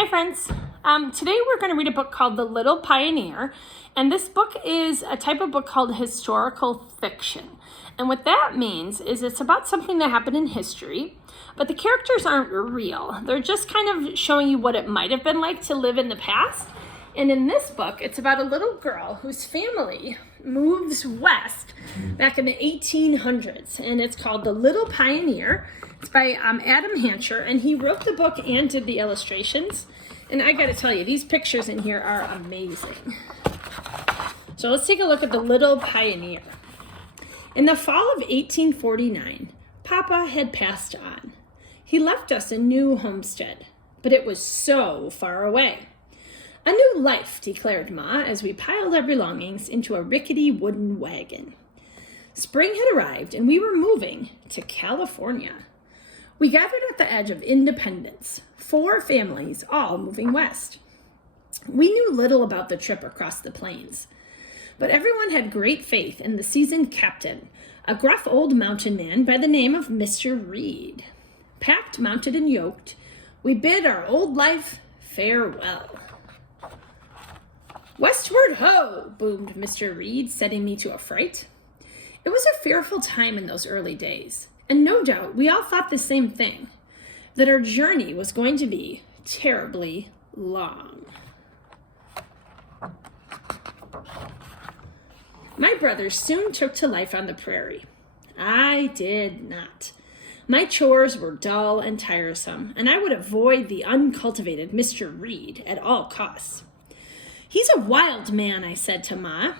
Hi friends. Today we're going to read a book called The Little Pioneer, and this book is a type of book called historical fiction. And what that means is it's about something that happened in history, but the characters aren't real. They're just kind of showing you what it might have been like to live in the past. And in this book, it's about a little girl whose family moves west back in the 1800s, and it's called The Little Pioneer. It's by Adam Hancher, and he wrote the book and did the illustrations. And I gotta tell you, these pictures in here are amazing. So let's take a look at The Little Pioneer. In the fall of 1849, Papa had passed on. He left us a new homestead, but it was so far away. A new life, declared Ma, as we piled our belongings into a rickety wooden wagon. Spring had arrived, and we were moving to California. We gathered at the edge of Independence, 4 families, all moving west. We knew little about the trip across the plains, but everyone had great faith in the seasoned captain, a gruff old mountain man by the name of Mr. Reed. Packed, mounted, and yoked, we bid our old life farewell. "Westward ho!" boomed Mr. Reed, setting me to a fright. It was a fearful time in those early days, and no doubt we all thought the same thing, that our journey was going to be terribly long. My brothers soon took to life on the prairie. I did not. My chores were dull and tiresome, and I would avoid the uncultivated Mr. Reed at all costs. "He's a wild man," I said to Ma.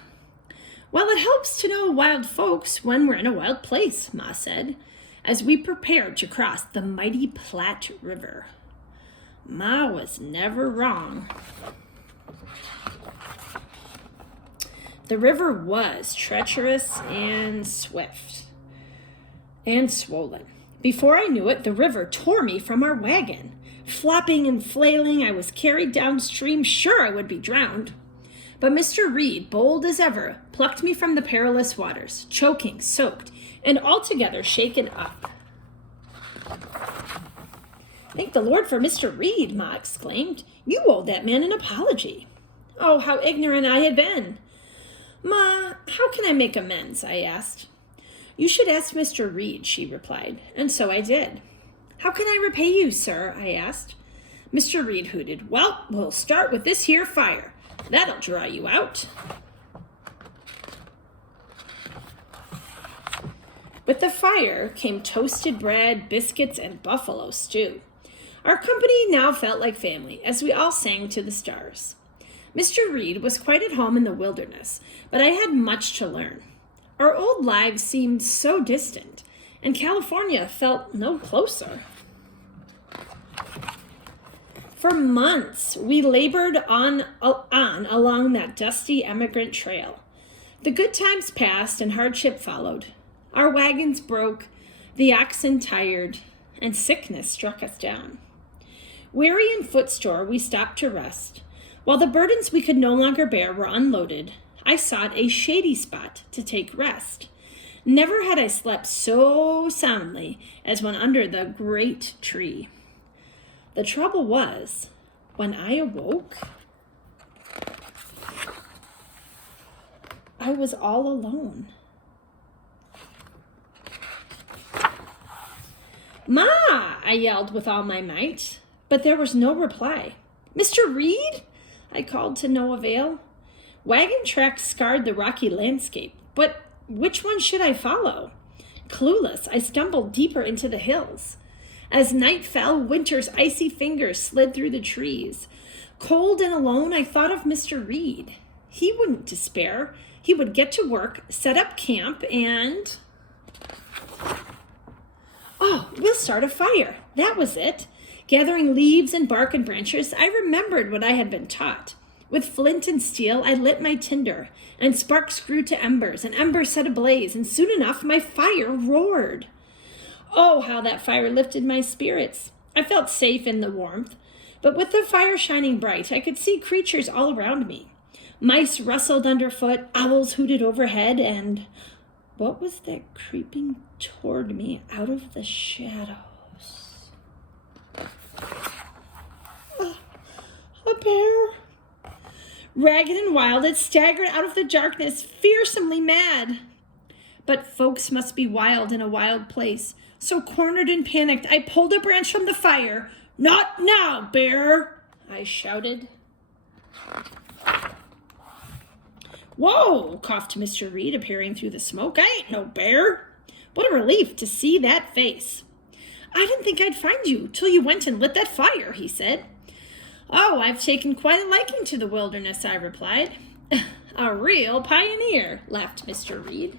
"Well, it helps to know wild folks when we're in a wild place," Ma said, as we prepared to cross the mighty Platte River. Ma was never wrong. The river was treacherous and swift and swollen. Before I knew it, the river tore me from our wagon. Flopping and flailing, I was carried downstream, sure I would be drowned. But Mr. Reed, bold as ever, plucked me from the perilous waters, choking, soaked, and altogether shaken up. "Thank the Lord for Mr. Reed," Ma exclaimed. "You owe that man an apology." Oh, how ignorant I had been. "Ma, how can I make amends?" I asked. "You should ask Mr. Reed," she replied, and so I did. "How can I repay you, sir?" I asked. Mr. Reed hooted. "Well, we'll start with this here fire. That'll dry you out." With the fire came toasted bread, biscuits, and buffalo stew. Our company now felt like family, as we all sang to the stars. Mr. Reed was quite at home in the wilderness, but I had much to learn. Our old lives seemed so distant, and California felt no closer. For months, we labored on along that dusty emigrant trail. The good times passed and hardship followed. Our wagons broke, the oxen tired, and sickness struck us down. Weary and footsore, we stopped to rest. While the burdens we could no longer bear were unloaded, I sought a shady spot to take rest. Never had I slept so soundly as when under the great tree. The trouble was, when I awoke, I was all alone. "Ma!" I yelled with all my might, but there was no reply. "Mr. Reed?" I called to no avail. Wagon tracks scarred the rocky landscape, but which one should I follow? Clueless, I stumbled deeper into the hills. As night fell, winter's icy fingers slid through the trees. Cold and alone, I thought of Mr. Reed. He wouldn't despair. He would get to work, set up camp, and... Oh, we'll start a fire. That was it. Gathering leaves and bark and branches, I remembered what I had been taught. With flint and steel, I lit my tinder, and sparks grew to embers, and embers set ablaze, and soon enough my fire roared. Oh, how that fire lifted my spirits. I felt safe in the warmth, but with the fire shining bright, I could see creatures all around me. Mice rustled underfoot, owls hooted overhead, and what was that creeping toward me out of the shadows? bear. Ragged and wild, it staggered out of the darkness, fearsomely mad. But folks must be wild in a wild place. So cornered and panicked, I pulled a branch from the fire. Not now, bear, I shouted. Whoa, coughed Mr. Reed, appearing through the smoke. I ain't no bear. What a relief to see that face. I didn't think I'd find you till you went and lit that fire, he said. Oh, I've taken quite a liking to the wilderness, I replied. A real pioneer, laughed Mr. Reed.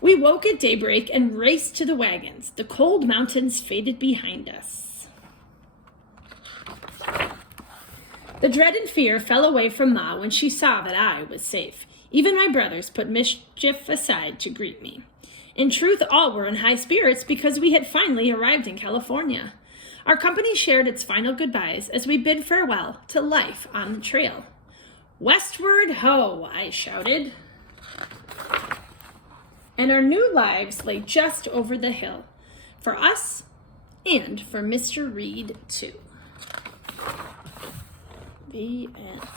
We woke at daybreak and raced to the wagons. The cold mountains faded behind us. The dread and fear fell away from Ma when she saw that I was safe. Even my brothers put mischief aside to greet me. In truth, all were in high spirits because we had finally arrived in California. Our company shared its final goodbyes as we bid farewell to life on the trail. Westward ho, I shouted. And our new lives lay just over the hill, for us and for Mr. Reed, too. The end.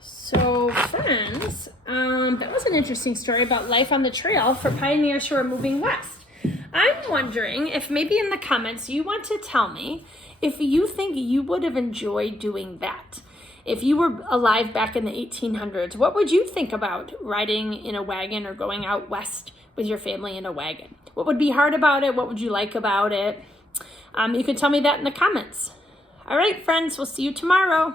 So, friends, that was an interesting story about life on the trail for pioneers who are moving west. I'm wondering if maybe in the comments you want to tell me if you think you would have enjoyed doing that. If you were alive back in the 1800s, what would you think about riding in a wagon or going out west with your family in a wagon? What would be hard about it? What would you like about it? You can tell me that in the comments. All right, friends, we'll see you tomorrow.